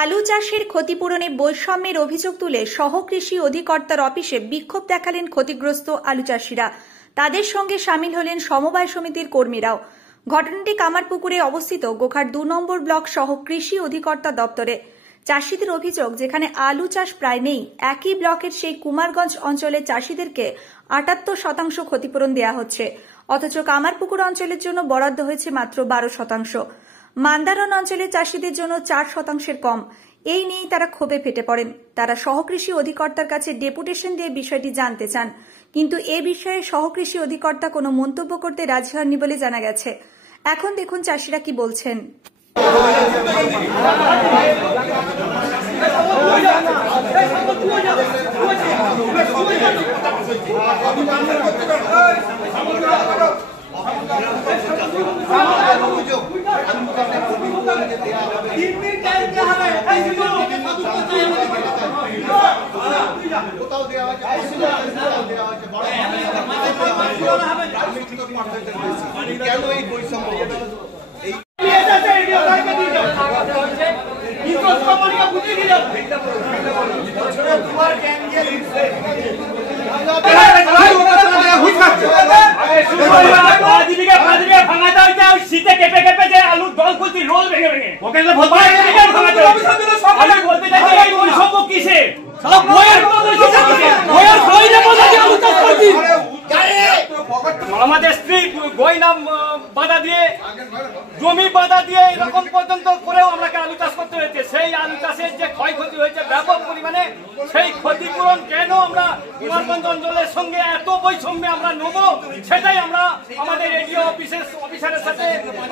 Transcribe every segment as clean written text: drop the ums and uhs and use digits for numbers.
আলু চাষের ক্ষতিপূরণে বৈষম্যের অভিযোগ তুলে সহকৃষি অধিকর্তার অফিসে বিক্ষোভ দেখালেন ক্ষতিগ্রস্ত আলু চাষিরা। তাদের সঙ্গে সামিল হলেন সমবায় সমিতির কর্মীরাও। ঘটনাটি কামারপুকুরে অবস্থিত গোঘাট ২ নম্বর ব্লক সহ কৃষি অধিকর্তা দপ্তরে। চাষিদের অভিযোগ, যেখানে আলু চাষ প্রায় নেই, একই ব্লকের সেই কুমারগঞ্জ অঞ্চলের চাষিদেরকে ৭৮% ক্ষতিপূরণ দেওয়া হচ্ছে, অথচ কামারপুকুর অঞ্চলের জন্য বরাদ্দ হয়েছে মাত্র ১২%। মান্দারণ অঞ্চলের চাষিদের জন্য ৪% কম। এই নিয়েই তারা ক্ষোভে ফেটে পড়েন। তারা সহকৃষি অধিকর্তার কাছে ডেপুটেশন দিয়ে বিষয়টি জানতে চান, কিন্তু এ বিষয়ে সহকৃষি অধিকর্তা কোনো মন্তব্য করতে রাজি হননি বলে জানা গেছে। এখন দেখুন চাষিরা কি বলছেন। শীতে কেঁপে কেঁপে যে আলু দল করছি রোল ভেঙে ভেঙে বলতে চাইছি এই বৈষম্য কিসে? আমাদের স্ত্রী গয়না বাধা দিয়ে, জমি বাধা দিয়ে এরকম পর্যন্ত করেও আমাকে আলু চাষ করতে হয়েছে। সেই আলু চাষের যে ক্ষয়ক্ষতি হয়েছে ব্যাপক পরিমাণে, সেই ক্ষতিপূরণ কেন আমরা কুমারগঞ্জ অঞ্চলের সঙ্গে এত বৈষম্যে আমরা নেব, সেটাই আমরা আমাদের এডিও অফিসারের সাথে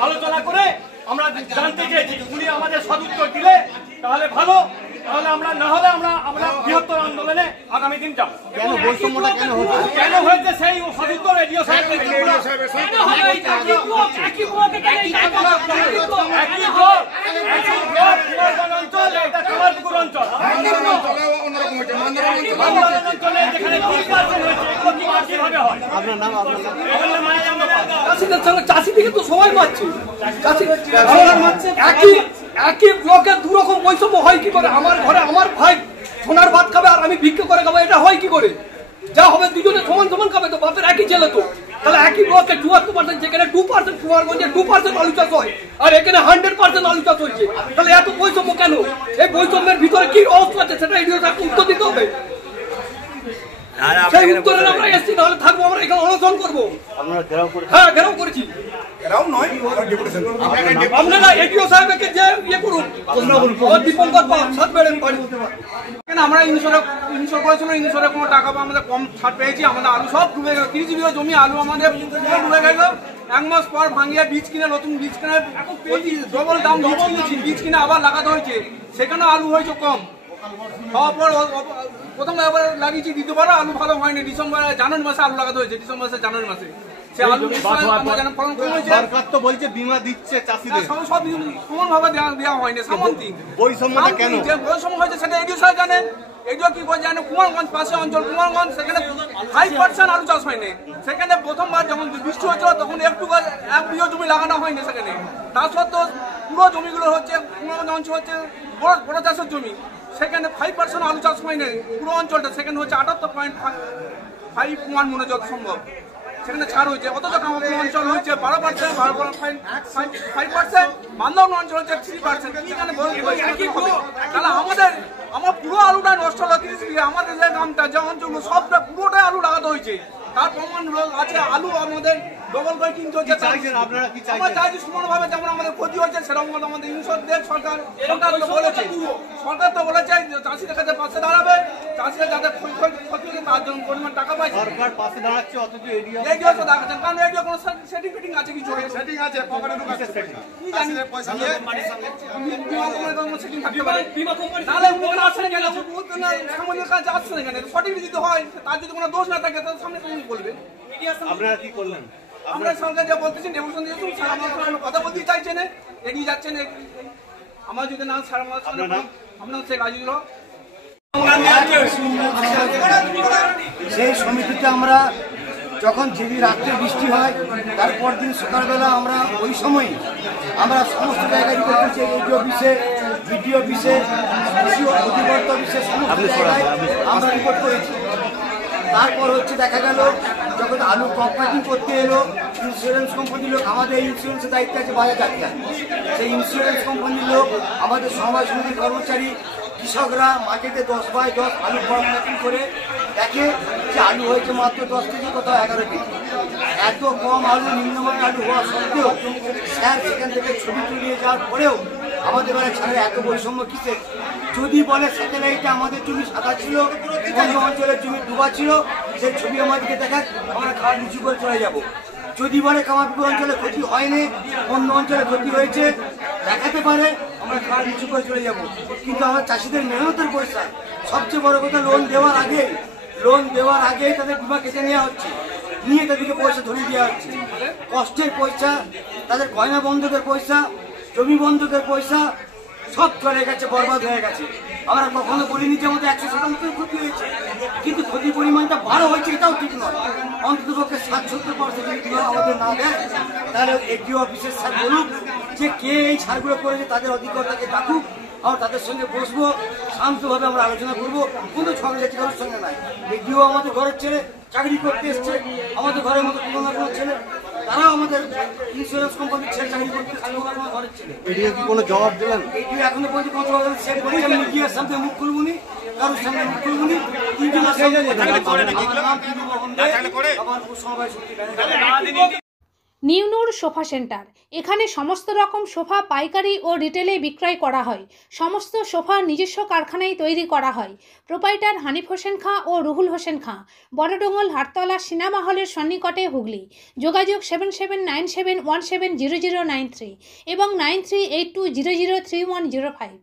আলোচনা করে আমরা জানতে চেয়েছি। উনি আমাদের সদুত্তর দিলে তাহলে ভালো, তাহলে আমরা না হলে আমরা বৃহত্তর আন্দোলনে আগামী দিন যাব। কেন বৈষম্যটা কেন হয়েছে সেই সদুত্তর এডিও সাহেব চাষিদিকে তো সবাই মারছে, একই ব্লকে দুরকম বৈষম্য হয় কি করে? আমার ঘরে আমার ভাই সোনার ভাত খাবে আর আমি ভিক্ষা করে খাবো, এটা হয় কি করে? যা হবে দুজনে সমান সমান খাবে তো, বাপের একই ছেলে তো। তাহলে একই ব্লকে ৭৪%, যেখানে 2% কুমারগঞ্জে 2% আলু চাষ হয় আর এখানে 100% আলু চাষ হয়েছে, তাহলে এত বৈষম্য কেন? এই বৈষম্যের ভিতরে কি অবস্থা আছে সেটা এডিও সাহেবকে উত্তর দিতে হবে। সেই উত্তরে আমরা এসছি, নাহলে থাকবো আমরা এখানে অনশন করবো। হ্যাঁ, ঘেরাও করেছি। আপনারা এডিও সাহেবকে যে ইয়ে করুন, দীপঙ্কর পাল সাত বেড়ে বাড়ি বলতে পারেন। আমরা ইনশোর করেছিল, ইনশোরে কোনো টাকা আমাদের কম ছাড় পেয়েছি। আমাদের আলু সব ডুবে গেল, 30 বিঘা জমি আলু আমাদের ডুবে গেল। 1 মাস পর ভাঙিয়ে বীজ কিনে, নতুন বীজ কিনে ডবল দাম বীজ কিনেছি, বীজ কিনে আবার লাগাতে হয়েছে, সেখানে আলু হয়েছে কম। হওয়ার পর প্রথম একবার লাগিয়েছি, দ্বিতীয়বার আলু ভালো হয়নি। জানুয়ারি মাসে আলু লাগাতে হয়েছে, ডিসেম্বর মাসে জানুয়ারি মাসে সরকার তো বলছে বীমা দিচ্ছে চাষিদের, সব সমানভাবে দেওয়া হয়নি। সামন্তিক বৈষম্যটা কেন? যে বৈষম্য হয়েছে সেটা এডিও সাহেব জানেন। এডিও কি করে জানে? কুমারগঞ্জ পাশে অঞ্চল কুমারগঞ্জ, সেখানে 5% আলু চাষ হয়নি। সেখানে প্রথমবার যখন বৃষ্টি হয়েছিল তখন এক বিঘা জমি লাগানো হয়নি সেখানে। তা সত্ত্বেও পুরো জমিগুলো হচ্ছে কুমারগঞ্জ অঞ্চল হচ্ছে বড় চাষের জমি, সেখানে 5% আলু চাষ হয়নি পুরো অঞ্চলটা। সেখানে হচ্ছে 78.5 মনে যত সম্ভব সেখানে ছাড় হয়েছে। অথচ কামারপুকুর অঞ্চল হচ্ছে 12%, 5%, মান্দারণ অঞ্চল হচ্ছে 3%। কি জানে তাহলে আমার পুরো আলুটা নষ্ট হলো 30 বিঘা। আমাদের যে গ্রামটা, যে অঞ্চলগুলো সবটা পুরোটাই আলু লাগাতে হয়েছে। তার প্রমাণ আছে, আলু আমাদের ডবল করে কিনতে হচ্ছে। আমরা চাইছি সমানভাবে যেমন আমাদের ক্ষতি হচ্ছে সেরকম আমাদের ইনশোর দেখ। সরকার তো বলেছে চাষিদের কাছে পাশে দাঁড়াবে, চাষিরা যাদের ক্ষতি হচ্ছে তার জন্য পরিমাণ টাকা পায়। সরকার পাশে দাঁড়াচ্ছে, অথচ এডিও তো দেখাচ্ছেন, কারণ এডিও কোনো সেটিং ফিটিং আছে কিছু সেটিং আছে, পকেটে ঢুকাচ্ছে সেটিং কি জানি পয়সা দিয়ে বিমা থাকতে পারে। বিমা কোম্পানি তাহলে ওখানে আসছে না কেন? সামান্য কাজ আসছে না কেন? সঠিক যদি হয়, তার যদি কোনো দোষ না থাকে তাহলে সামনে তুমি বলবে। আপনারা কি করলেন? আমরা সরকার যা বলতেছি, ডেপুটেশন দিয়েছি, সারা মাস কথা বলতে চাইছে না, এগিয়ে যাচ্ছে না। আমার যদি না সারা মাস আপনার সে গাজীগুলো সেই সমিতিতে আমরা যখন যেদিন রাত্রে বৃষ্টি হয় তারপর দিন সকালবেলা আমরা ওই সময় আমরা সমস্ত জায়গায় রিপোর্ট করছি, এই অফিসে বিডিও অফিসে, কৃষি অধিকর্তা অফিসে সমস্ত জায়গায় আমরা রিপোর্ট করেছি। তারপর হচ্ছে দেখা গেল যখন আলু কম্পাকিং করতে এলো, ইন্স্যুরেন্স কোম্পানির লোক, আমাদের ইন্স্যুরেন্সের দায়িত্ব আছে বাজার ডাক্তার, সেই ইন্স্যুরেন্স কোম্পানির লোক, আমাদের সমবায় সমিতির কর্মচারী, কৃষকরা মার্কেটে 10/10 আলু কম্পাকিং করে দেখে যে আলু হয়েছে মাত্র 10 কেজি, কোথাও 11 কেজি। এত কম আলু, নিম্নমানের আলু হওয়া সত্ত্বেও স্যার সেখান থেকে ছবি তুলিয়ে যাওয়ার পরেও আমাদের বেলা ছাড়ে এত বৈষম্য কিসের? যদি বলে স্যাটেলাইটে আমাদের জমি সাদা ছিল, অন্য অঞ্চলের জমি ডুবা ছিল, সেই ছবি আমাদেরকে দেখাক, আমরা খাওয়া নিচু করে চলে যাব। যদি বলে কামারপুকুর অঞ্চলে ক্ষতি হয়নি, অন্য অঞ্চলে ক্ষতি হয়েছে, দেখাতে পারে, আমরা খাওয়া নিচু করে চলে যাব। কিন্তু আমার চাষিদের মেহনতের পয়সা, সবচেয়ে বড় কথা লোন দেওয়ার আগে তাদের বিমা কেটে নেওয়া হচ্ছে, নিয়ে তাদেরকে পয়সা ধরিয়ে দেওয়া হচ্ছে। কষ্টের পয়সা, তাদের গয়না বন্ধকের পয়সা, জমি বন্ধকের পয়সা সব চলে গেছে, বরবাদ হয়ে গেছে। আমরা কখনো বলিনি যে আমাদের 100% ক্ষতি হয়েছে, কিন্তু ক্ষতির পরিমাণটা 12 হয়েছে, এটাও ঠিক নয়। অন্তত পক্ষে 70% যদি বিমা আমাদের না দেয়, তাহলে এডিও অফিসের স্যার বলুক যে কে এই ছাড়গুলো করেছে, তাদের অধিকর্তাকে ডাকুক, আমরা তাদের সঙ্গে বসবো, শান্তভাবে আমরা আলোচনা করবো, কোনো ঝগড়াঝাটি করার সঙ্গে নাই। এডিও আমাদের ঘরের ছেলে, চাকরি করতে এসছে, আমাদের ঘরের মতো কোনো না কোনো ছেলে, তারাও আমাদের ইন্স্যুরেন্স কোম্পানির ছেলে, চাকরি করতে আমার ঘরের ছেলে। এডিও কি কোনো জবাব দিলেন? এডিও এখনো পর্যন্ত কোনো জবাব দেয়নি। সে বলেছে আমি মিডিয়ার সামনে মুখ খুলবুনি, কারোর সামনে মুখ খুলবুনি। তিনজনের সামনে আমার নাম পিলু মোহন দে, আমার সমবায় সমিতি ম্যানেজার। নিউনুর সোফা সেন্টার, এখানে সমস্ত রকম সোফা পাইকারি ও রিটেলে বিক্রয় করা হয়। সমস্ত সোফা নিজস্ব কারখানায় তৈরি করা হয়। প্রোপাইটার হানিফ হোসেন খাঁ ও রুহুল হোসেন খাঁ, বড়ডোঙ্গল হাটতলা সিনেমা হলের সন্নিকটে, হুগলি। যোগাযোগ 7797170093 এবং 9382003105।